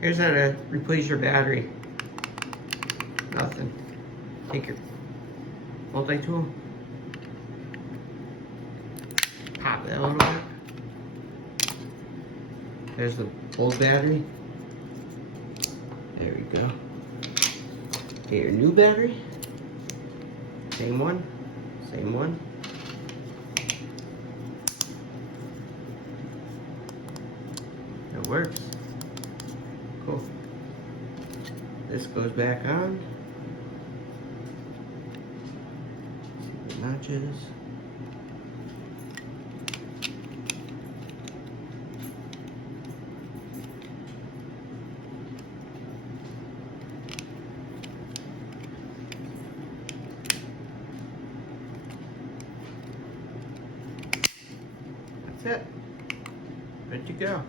Here's how to replace your battery. Nothing. Take your multi-tool. Pop that a little bit. There's the old battery. There we go. Get your new battery. Same one. Same one. It works. Cool. This goes back on. See the notches. That's it. Ready to go.